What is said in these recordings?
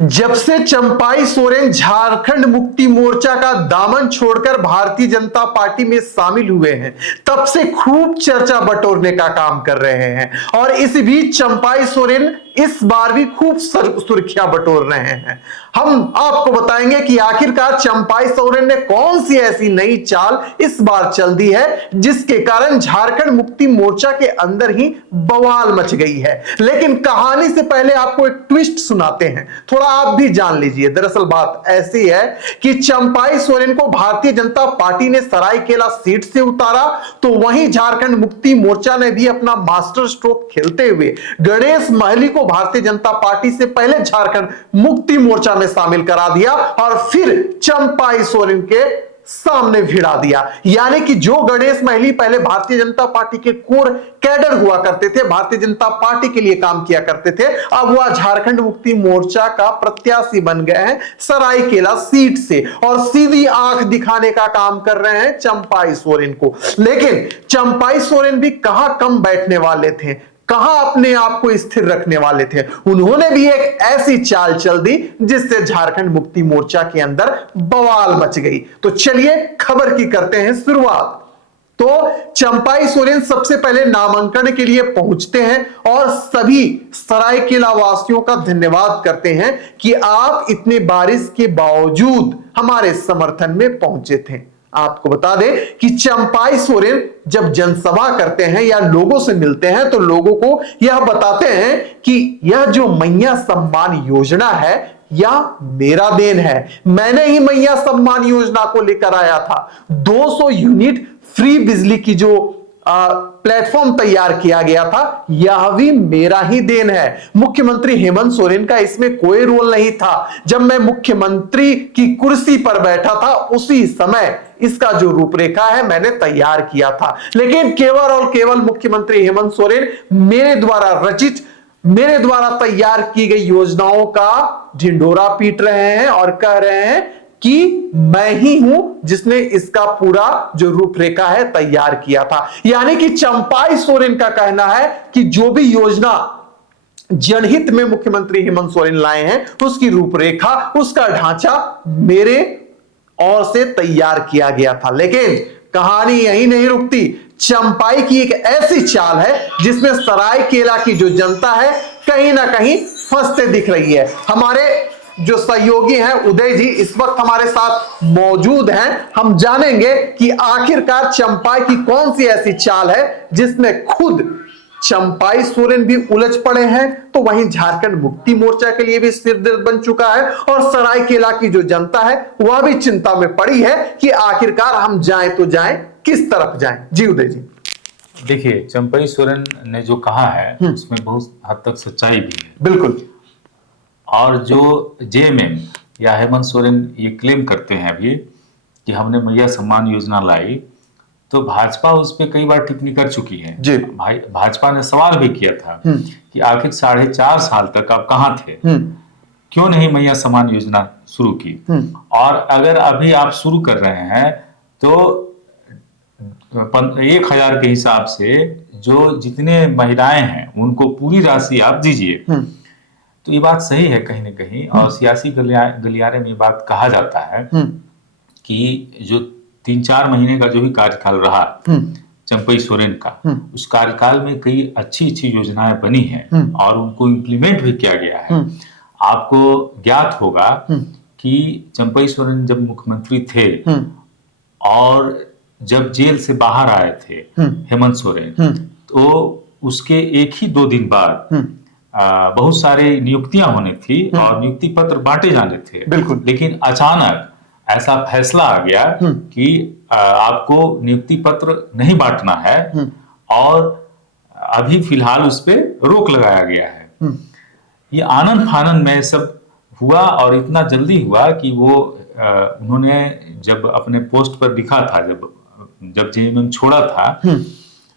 जब से चंपाई सोरेन झारखंड मुक्ति मोर्चा का दामन छोड़कर भारतीय जनता पार्टी में शामिल हुए हैं, तब से खूब चर्चा बटोरने का काम कर रहे हैं। और इस बीच चंपाई सोरेन इस बार भी खूब सुर्खियां बटोर रहे हैं। हम आपको बताएंगे कि आखिरकार चंपाई सोरेन ने कौन सी ऐसी नई चाल इस बार चल दी है जिसके कारण झारखंड मुक्ति मोर्चा के अंदर ही बवाल मच गई है। लेकिन कहानी से पहले आपको एक ट्विस्ट सुनाते हैं, थोड़ा आप भी जान लीजिए। दरअसल बात ऐसी है कि चंपाई सोरेन को भारतीय जनता पार्टी ने सरायकेला सीट से उतारा, तो वहीं झारखंड मुक्ति मोर्चा ने भी अपना मास्टर स्ट्रोक खेलते हुए गणेश महली को भारतीय जनता पार्टी से पहले झारखंड मुक्ति मोर्चा में शामिल करा दिया और फिर चंपाई सोरेन के सामने भिड़ा दिया। यानी कि जो गणेश महली पहले भारतीय जनता पार्टी के कोर कैडर हुआ करते थे, भारतीय जनता पार्टी के लिए काम किया करते थे, अब वह झारखंड मुक्ति मोर्चा का प्रत्याशी बन गए हैं सरायकेला सीट से और सीधी आंख दिखाने का काम कर रहे हैं चंपाई सोरेन को। लेकिन चंपाई सोरेन भी कहां कम बैठने वाले थे, कहां अपने आप को स्थिर रखने वाले थे। उन्होंने भी एक ऐसी चाल चल दी जिससे झारखंड मुक्ति मोर्चा के अंदर बवाल मच गई। तो चलिए खबर की करते हैं शुरुआत। तो चंपाई सोरेन सबसे पहले नामांकन के लिए पहुंचते हैं और सभी सरायकेला वासियों का धन्यवाद करते हैं कि आप इतने बारिश के बावजूद हमारे समर्थन में पहुंचे थे। आपको बता दें कि चंपाई सोरेन जब जनसभा करते हैं या लोगों से मिलते हैं तो लोगों को यह बताते हैं कि यह जो मैया सम्मान योजना है यह मेरा देन है, मैंने ही मैया सम्मान योजना को लेकर आया था। 200 यूनिट फ्री बिजली की जो प्लेटफॉर्म तैयार किया गया था यह भी मेरा ही देन है। मुख्यमंत्री हेमंत सोरेन का इसमें कोई रोल नहीं था। जब मैं मुख्यमंत्री की कुर्सी पर बैठा था उसी समय इसका जो रूपरेखा है मैंने तैयार किया था। लेकिन केवल और केवल मुख्यमंत्री हेमंत सोरेन मेरे द्वारा रचित, मेरे द्वारा तैयार की गई योजनाओं का ढिंढोरा पीट रहे हैं और कह रहे हैं कि मैं ही हूं जिसने इसका पूरा जो रूपरेखा है तैयार किया था। यानी कि चंपाई सोरेन का कहना है कि जो भी योजना जनहित में मुख्यमंत्री हेमंत सोरेन लाए हैं उसकी रूपरेखा, उसका ढांचा मेरे ओर से तैयार किया गया था। लेकिन कहानी यही नहीं रुकती। चंपाई की एक ऐसी चाल है जिसमें सरायकेला की जो जनता है कहीं ना कहीं फंसते दिख रही है। हमारे जो सहयोगी हैं उदय जी इस वक्त हमारे साथ मौजूद हैं। हम जानेंगे कि आखिरकार चंपाई की कौन सी ऐसी चाल है जिसमें खुद चंपाई सोरेन भी उलझ पड़े हैं, तो वहीं झारखंड मुक्ति मोर्चा के लिए भी सिरदर्द बन चुका है और सरायकेला की जो जनता है वह भी चिंता में पड़ी है कि आखिरकार हम जाएं तो जाएं, किस तरफ जाएं। जी उदय जी। देखिए, चंपाई सोरेन ने जो कहा है उसमें बहुत हद तक सच्चाई भी है। बिल्कुल। और जो जेएमएम या हेमंत सोरेन ये क्लेम करते हैं अभी कि हमने मैया सम्मान योजना लाई, तो भाजपा उस पर कई बार टिप्पणी कर चुकी है। जी। भाजपा ने सवाल भी किया था कि आखिर 4.5 साल तक आप कहाँ थे, क्यों नहीं मैया सम्मान योजना शुरू की, और अगर अभी आप शुरू कर रहे हैं तो 1000 के हिसाब से जो जितने महिलाएं हैं उनको पूरी राशि आप दीजिए। तो ये बात सही है कहीं ना कहीं, और सियासी गलियारे में ये बात कहा जाता है कि जो 3-4 महीने का जो भी कार्यकाल रहा चंपाई सोरेन का, उस कार्यकाल में कई अच्छी योजनाएं बनी हैं और उनको इम्प्लीमेंट भी किया गया है। आपको ज्ञात होगा कि चंपाई सोरेन जब मुख्यमंत्री थे और जब जेल से बाहर आए थे हेमंत सोरेन, तो उसके 1 ही 2 दिन बाद बहुत सारे नियुक्तियां होनी थी और नियुक्ति पत्र बांटे जाने थे। बिल्कुल। लेकिन अचानक ऐसा फैसला आ गया कि आपको नियुक्ति पत्र नहीं बांटना है और अभी फिलहाल उस पर रोक लगाया गया है। ये आनंद फानन में सब हुआ और इतना जल्दी हुआ कि वो उन्होंने जब अपने पोस्ट पर लिखा था, जब जेएमएम छोड़ा था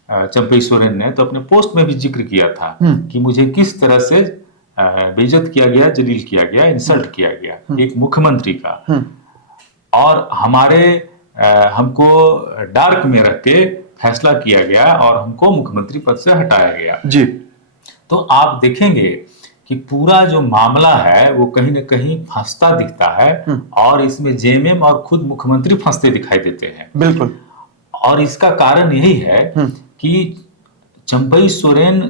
चंपाई सोरेन ने, तो अपने पोस्ट में भी जिक्र किया था कि मुझे किस तरह से बेइज्जत किया गया, जलील किया गया, इंसल्ट किया गया एक मुख्यमंत्री का, और हमको डार्क में रख के फैसला किया गया और हमको मुख्यमंत्री पद से हटाया गया। जी। तो आप देखेंगे कि पूरा जो मामला है वो कहीं ना कहीं फंसता दिखता है और इसमें जेएमएम और खुद मुख्यमंत्री फंसते दिखाई देते हैं। बिल्कुल। और इसका कारण यही है कि चंपई सोरेन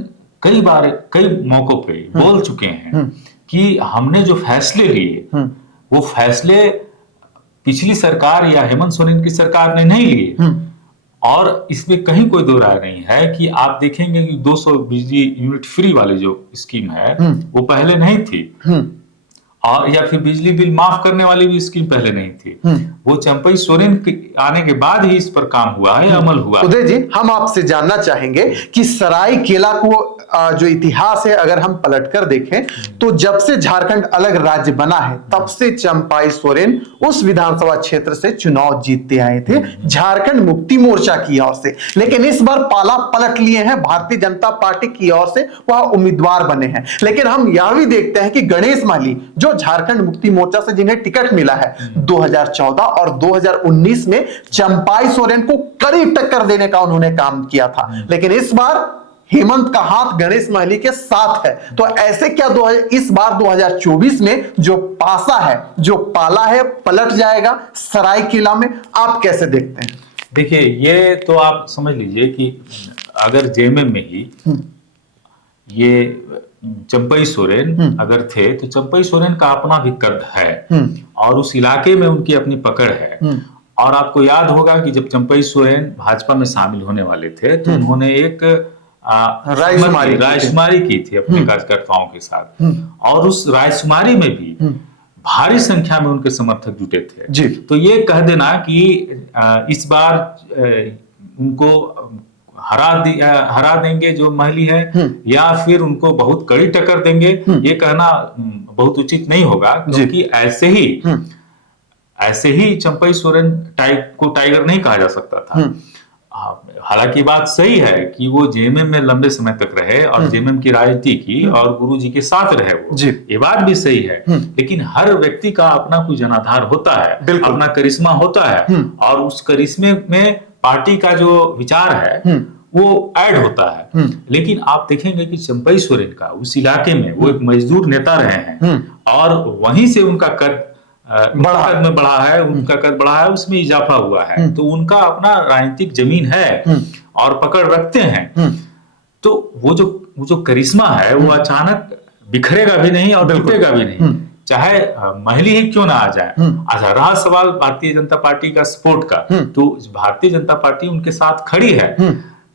कई बार कई मौकों पे बोल चुके हैं कि हमने जो फैसले लिए वो फैसले पिछली सरकार या हेमंत सोरेन की सरकार ने नहीं लिए। और इसमें कहीं कोई दो राय नहीं है कि आप देखेंगे कि 200 बिजली यूनिट फ्री वाली जो स्कीम है वो पहले नहीं थी, और या फिर बिजली बिल माफ करने वाली भी स्कीम पहले नहीं थी। वो चंपई सोरेन के आने के बाद ही इस पर काम हुआ है, अमल हुआ। उदय जी, हम आपसे जानना चाहेंगे कि सरायकेला को जो इतिहास है अगर हम पलटकर देखें तो जब से झारखंड अलग राज्य बना है तब से चंपई सोरेन उस विधानसभा क्षेत्र से चुनाव जीतते आए थे झारखंड मुक्ति मोर्चा की ओर से। लेकिन इस बार पाला पलट लिए हैं, भारतीय जनता पार्टी की ओर से वह उम्मीदवार बने हैं। लेकिन हम यह भी देखते हैं कि गणेश माली जो झारखंड मुक्ति मोर्चा से जिन्हें टिकट मिला है 2014 और 2019 में चंपई सोरेन को करीब टक्कर देने का उन्होंने काम किया था। लेकिन इस बार हेमंत का हाथ गणेश महली के साथ है। तो ऐसे क्या इस बार 2024 में जो पासा है, जो पाला है, पलट जाएगा सरायकेला में? आप कैसे देखते हैं? देखिए, ये तो आप समझ लीजिए कि अगर जेएमएम में ही ये चंपई सोरेन अगर थे तो चंपई सोरेन का अपना भी कद है और उस इलाके में उनकी अपनी पकड़ है। और आपको याद होगा कि जब चंपई सोरेन भाजपा में शामिल होने वाले थे तो उन्होंने एक रायशुमारी की थी अपने कार्यकर्ताओं के साथ, और उस रायशुमारी में भी भारी संख्या में उनके समर्थक जुटे थे जी। तो ये कह देना कि इस बार उनको हरा देंगे जो महली है या फिर उनको बहुत कड़ी टक्कर देंगे, ये कहना बहुत उचित नहीं होगा, क्योंकि ऐसे ही चंपई सोरेन को टाइगर नहीं कहा जा सकता था। हालांकि बात सही है कि वो जेएमएम में लंबे समय तक रहे और जेएमएम की राजनीति की और गुरुजी के साथ रहे वो, ये बात भी सही है। लेकिन हर व्यक्ति का अपना कोई जनाधार होता है, अपना करिश्मा होता है, और उस करिश्मे में पार्टी का जो विचार है वो ऐड होता है। लेकिन आप देखेंगे कि चंपई सोरेन का उस इलाके में वो एक मजदूर नेता रहे हैं और वहीं से उनका कद में बढ़ा है, उनका कद बढ़ा है, उसमें इजाफा हुआ है। तो उनका अपना राजनीतिक जमीन है और पकड़ रखते हैं। तो वो जो करिश्मा है वो अचानक बिखरेगा भी नहीं और टूटेगा भी नहीं, चाहे महली ही क्यों ना आ जाए। अच्छा, रहा सवाल भारतीय जनता पार्टी का सपोर्ट का, तो भारतीय जनता पार्टी उनके साथ खड़ी है।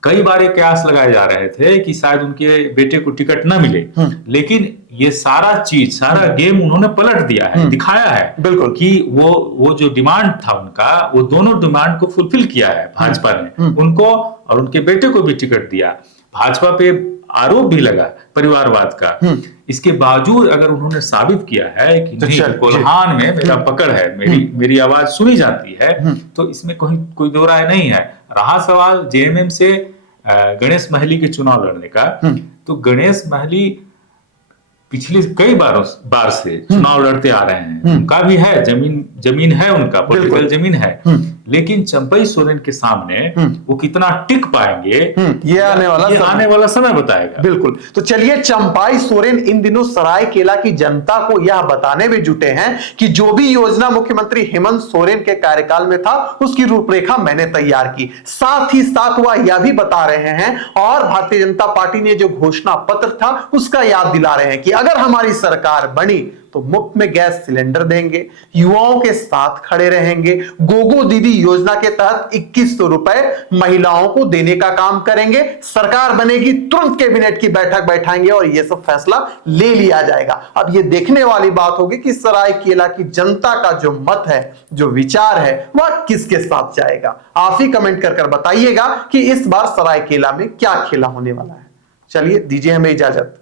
कई बार कयास लगाए जा रहे थे कि शायद उनके बेटे को टिकट न मिले, लेकिन ये सारा गेम उन्होंने पलट दिया है, दिखाया है बिल्कुल कि वो जो डिमांड था उनका, वो दोनों डिमांड को फुलफिल किया है भाजपा ने। उनको और उनके बेटे को भी टिकट दिया। भाजपा पे आरोप भी लगा परिवारवाद का, इसके बावजूद अगर उन्होंने साबित किया है कि नहीं, कोल्हान में मेरा पकड़ है, मेरी आवाज सुनी जाती है, तो इसमें कोई दो राय नहीं है। रहा सवाल जेएमएम से गणेश महली के चुनाव लड़ने का, तो गणेश महली पिछले कई बार से चुनाव लड़ते आ रहे हैं, उनका भी है जमीन है, उनका पॉलिटिकल जमीन है। लेकिन चंपई सोरेन के सामने वो कितना टिक पाएंगे ये आने वाला समय बताएगा। बिल्कुल। तो चलिए, चंपई सोरेन इन दिनों सरायकेला की जनता को यह बताने में जुटे हैं कि जो भी योजना मुख्यमंत्री हेमंत सोरेन के कार्यकाल में था उसकी रूपरेखा मैंने तैयार की। साथ ही साथ वह यह भी बता रहे हैं और भारतीय जनता पार्टी ने जो घोषणा पत्र था उसका याद दिला रहे हैं कि अगर हमारी सरकार बनी तो मुफ्त में गैस सिलेंडर देंगे, युवाओं के साथ खड़े रहेंगे, गोगो दीदी योजना के तहत 2100 रुपए महिलाओं को देने का काम करेंगे, सरकार बनेगी तुरंत कैबिनेट की बैठक बैठाएंगे और यह सब फैसला ले लिया जाएगा। अब यह देखने वाली बात होगी कि सरायकेला की जनता का जो मत है, जो विचार है, वह किसके साथ जाएगा। आप ही कमेंट कर बताइएगा कि इस बार सरायकेला में क्या खेला होने वाला है। चलिए, दीजिए हमें इजाजत।